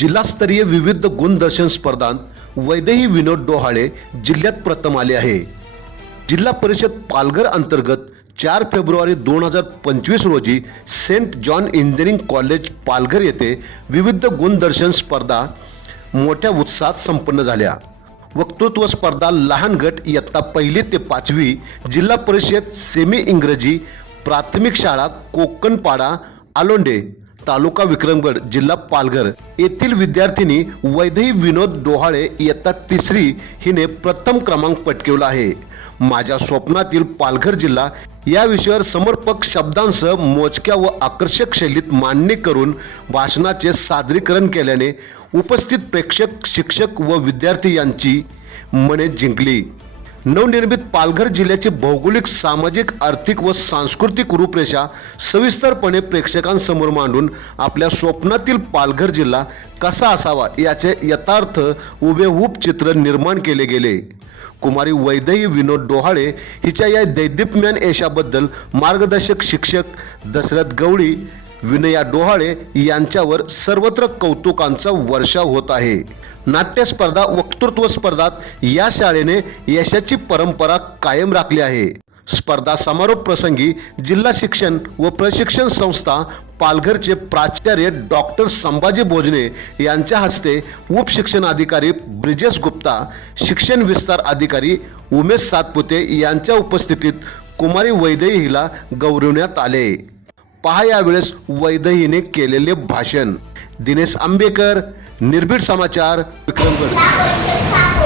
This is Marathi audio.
जिल्हास्तरीय विविध गुणदर्शन स्पर्धांत वैदेही विनोद डोहाळे जिल्ह्यात प्रथम आले आहे. जिल्हा परिषद पालघर अंतर्गत चार फेब्रुवारी दोन हजार पंचवीस रोजी Saint John engineering college Palghar येथे विविध गुणदर्शन स्पर्धा मोठ्या उत्साहात संपन्न झाल्या. वक्तृत्व स्पर्धा लहान गट इयत्ता पहिली ते पाचवी जिल्हा परिषद सेमी इंग्रजी प्राथमिक शाळा कोकणपाडा आलोंडे तालुका विक्रमगड जिल्हा पालघर येथील विद्यार्थिनी वैदही विनोद डोहाळे इयत्ता तिसरी हिने प्रथम क्रमांक पटकवला आहे. माझ्या स्वप्नातील पालघर जिल्हा या विषयावर समर्पक शब्दांसह मोजक्या व आकर्षक शैलीत मांडणी करून भाषणाचे सादरीकरण केल्याने उपस्थित प्रेक्षक शिक्षक व विद्यार्थी यांची मने जिंकली. नवनिर्मित पालघर जिल्ह्याची भौगोलिक सामाजिक आर्थिक व सांस्कृतिक रूपरेषा सविस्तरपणे प्रेक्षकांसमोर मांडून आपल्या स्वप्नातील पालघर जिल्हा कसा असावा याचे यथार्थ उभेहूब चित्र निर्माण केले गेले. कुमारी वैदई विनोद डोहाळे हिच्या या दैदिप्यमान यशाबद्दल मार्गदर्शक शिक्षक दशरथ गवळी विनया डोहाळे यांच्यावर सर्वत्र कौतुकांचा वर्षाव होत आहे. नाट्य स्पर्धा वक्तृत्व स्पर्धात या शाळेने यशाची परंपरा कायम राखली आहे. स्पर्धा समारोप प्रसंगी जिल्हा शिक्षण व प्रशिक्षण संस्था पालघरचे प्राचार्य डॉक्टर संभाजी भोजने यांच्या हस्ते उपशिक्षण अधिकारी ब्रिजेश गुप्ता शिक्षण विस्तार अधिकारी उमेश सातपुते यांच्या उपस्थितीत कुमारी वैदई हिला गौरवण्यात आले. पहा यावेळेस वैदहीने केलेले भाषण. दिनेश आंबेकर निर्भीड समाचार विक्रमगड.